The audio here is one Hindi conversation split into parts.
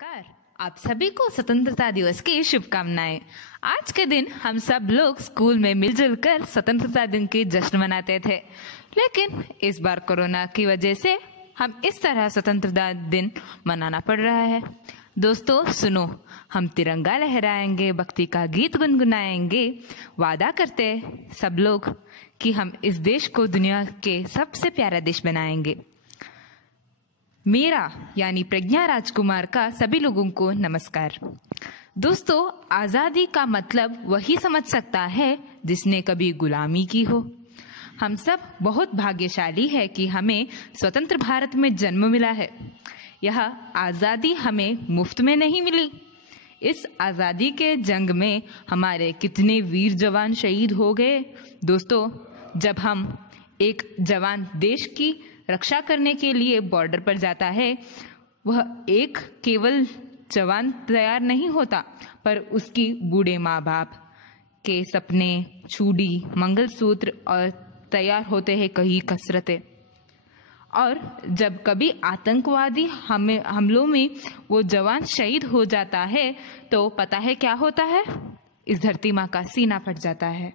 नमस्कार। आप सभी को स्वतंत्रता दिवस की शुभकामनाएं। आज के दिन हम सब लोग स्कूल में मिलजुल कर स्वतंत्रता दिन की जश्न मनाते थे, लेकिन इस बार कोरोना की वजह से हम इस तरह स्वतंत्रता दिन मनाना पड़ रहा है। दोस्तों सुनो, हम तिरंगा लहराएंगे, भक्ति का गीत गुनगुनाएंगे, वादा करते सब लोग कि हम इस देश को दुनिया के सबसे प्यारा देश बनाएंगे। मेरा यानी प्रज्ञा राजकुमार का सभी लोगों को नमस्कार। दोस्तों, आजादी का मतलब वही समझ सकता है जिसने कभी गुलामी की हो। हम सब बहुत भाग्यशाली है कि हमें स्वतंत्र भारत में जन्म मिला है। यह आजादी हमें मुफ्त में नहीं मिली। इस आजादी के जंग में हमारे कितने वीर जवान शहीद हो गए। दोस्तों, जब हम एक जवान देश की रक्षा करने के लिए बॉर्डर पर जाता है, वह एक केवल जवान तैयार नहीं होता, पर उसकी बूढ़े माँ बाप के सपने, चूड़ी, मंगलसूत्र और तैयार होते हैं कई कसरतें। और जब कभी आतंकवादी हमलों में वो जवान शहीद हो जाता है तो पता है क्या होता है? इस धरती माँ का सीना फट जाता है,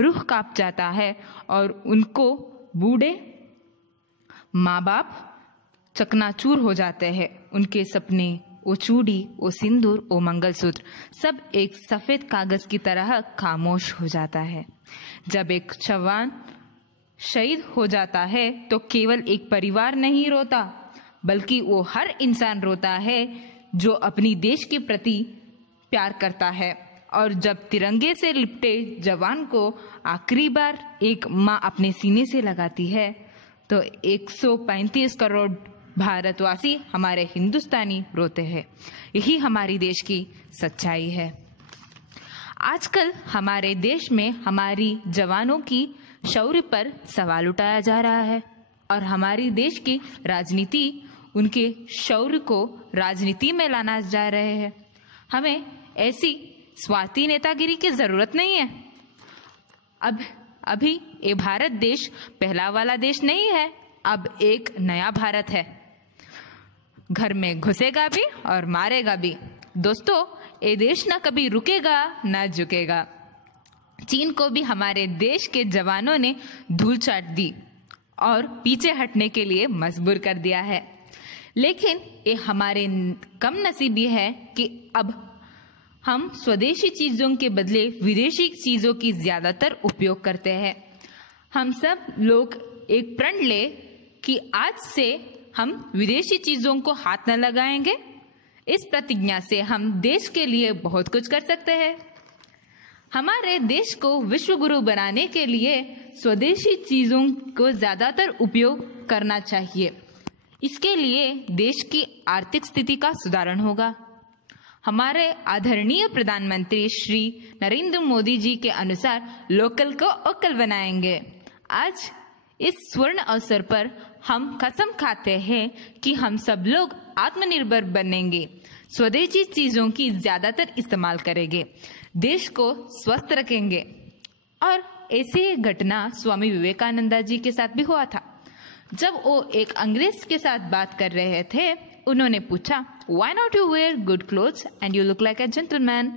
रूह कांप जाता है और उनको बूढ़े माँ बाप चकनाचूर हो जाते हैं। उनके सपने, वो चूड़ी, वो सिंदूर, वो मंगलसूत्र सब एक सफेद कागज की तरह खामोश हो जाता है। जब एक जवान शहीद हो जाता है तो केवल एक परिवार नहीं रोता, बल्कि वो हर इंसान रोता है जो अपनी देश के प्रति प्यार करता है। और जब तिरंगे से लिपटे जवान को आखिरी बार एक माँ अपने सीने से लगाती है तो 135 करोड़ भारतवासी, हमारे हिंदुस्तानी रोते हैं। यही हमारी देश की सच्चाई है। आजकल हमारे देश में हमारी जवानों की शौर्य पर सवाल उठाया जा रहा है और हमारी देश की राजनीति उनके शौर्य को राजनीति में लाना जा रहे हैं। हमें ऐसी स्वार्थी नेतागिरी की जरूरत नहीं है। अभी ये भारत देश पहला वाला देश नहीं है, अब एक नया भारत है। घर में घुसेगा भी और मारेगा भी। दोस्तों, ये देश ना कभी रुकेगा ना झुकेगा। चीन को भी हमारे देश के जवानों ने धूल चाट दी और पीछे हटने के लिए मजबूर कर दिया है। लेकिन ये हमारे कम नसीबी है कि अब हम स्वदेशी चीजों के बदले विदेशी चीजों की ज्यादातर उपयोग करते हैं। हम सब लोग एक प्रण ले कि आज से हम विदेशी चीजों को हाथ न लगाएंगे। इस प्रतिज्ञा से हम देश के लिए बहुत कुछ कर सकते हैं। हमारे देश को विश्व गुरु बनाने के लिए स्वदेशी चीजों को ज्यादातर उपयोग करना चाहिए। इसके लिए देश की आर्थिक स्थिति का सुधारण होगा। हमारे आदरणीय प्रधानमंत्री श्री नरेंद्र मोदी जी के अनुसार लोकल को ओकल बनाएंगे। आज इस स्वर्ण अवसर पर हम कसम खाते हैं कि हम सब लोग आत्मनिर्भर बनेंगे, स्वदेशी चीजों की ज्यादातर इस्तेमाल करेंगे, देश को स्वस्थ रखेंगे। और ऐसी घटना स्वामी विवेकानंद जी के साथ भी हुआ था। जब वो एक अंग्रेज के साथ बात कर रहे थे, उन्होंने पूछा, Why not you wear good clothes and you look like a gentleman?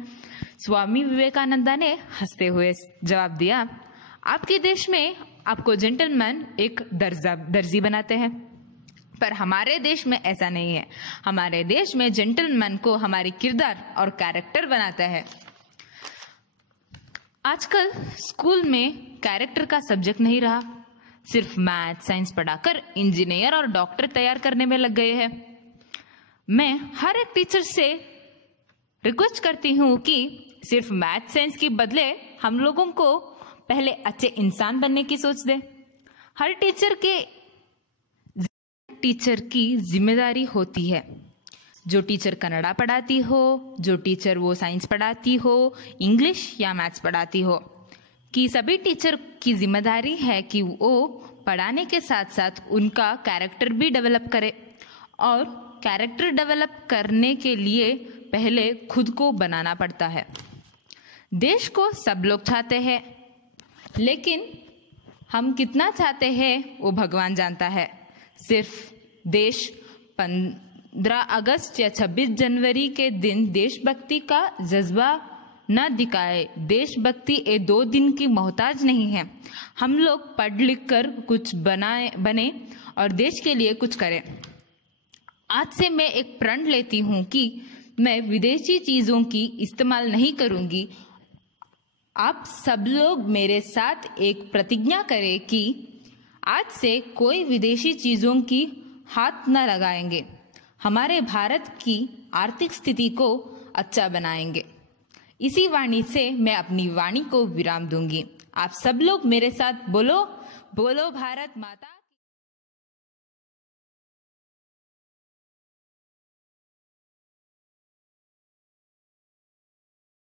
Swami Vivekananda ने हंसते हुए जवाब दिया, आपके देश में आपको जेंटलमैन एक दर्जी बनाते हैं, पर हमारे देश में ऐसा नहीं है। हमारे देश में जेंटलमैन को हमारी किरदार और कैरेक्टर बनाता है। आजकल स्कूल में कैरेक्टर का सब्जेक्ट नहीं रहा, सिर्फ मैथ साइंस पढ़ाकर इंजीनियर और डॉक्टर तैयार करने में लग गए हैं। मैं हर एक टीचर से रिक्वेस्ट करती हूँ कि सिर्फ मैथ साइंस के बदले हम लोगों को पहले अच्छे इंसान बनने की सोच दे। हर टीचर की जिम्मेदारी होती है। जो टीचर कन्नड़ा पढ़ाती हो, जो टीचर वो साइंस पढ़ाती हो, इंग्लिश या मैथ्स पढ़ाती हो, कि सभी टीचर की जिम्मेदारी है कि वो पढ़ाने के साथ साथ उनका कैरेक्टर भी डेवलप करे। और कैरेक्टर डेवलप करने के लिए पहले खुद को बनाना पड़ता है। देश को सब लोग चाहते हैं, लेकिन हम कितना चाहते हैं वो भगवान जानता है। सिर्फ देश 15 अगस्त या 26 जनवरी के दिन देशभक्ति का जज्बा न दिखाए। देशभक्ति ये 2 दिन की मोहताज नहीं है। हम लोग पढ़ लिख कर कुछ बने और देश के लिए कुछ करें। आज से मैं एक प्रण लेती हूँ कि मैं विदेशी चीजों की इस्तेमाल नहीं करूंगी। आप सब लोग मेरे साथ एक प्रतिज्ञा करें कि आज से कोई विदेशी चीजों की हाथ न लगाएंगे। हमारे भारत की आर्थिक स्थिति को अच्छा बनाएंगे। इसी वाणी से मैं अपनी वाणी को विराम दूंगी। आप सब लोग मेरे साथ बोलो, बोलो भारत माता।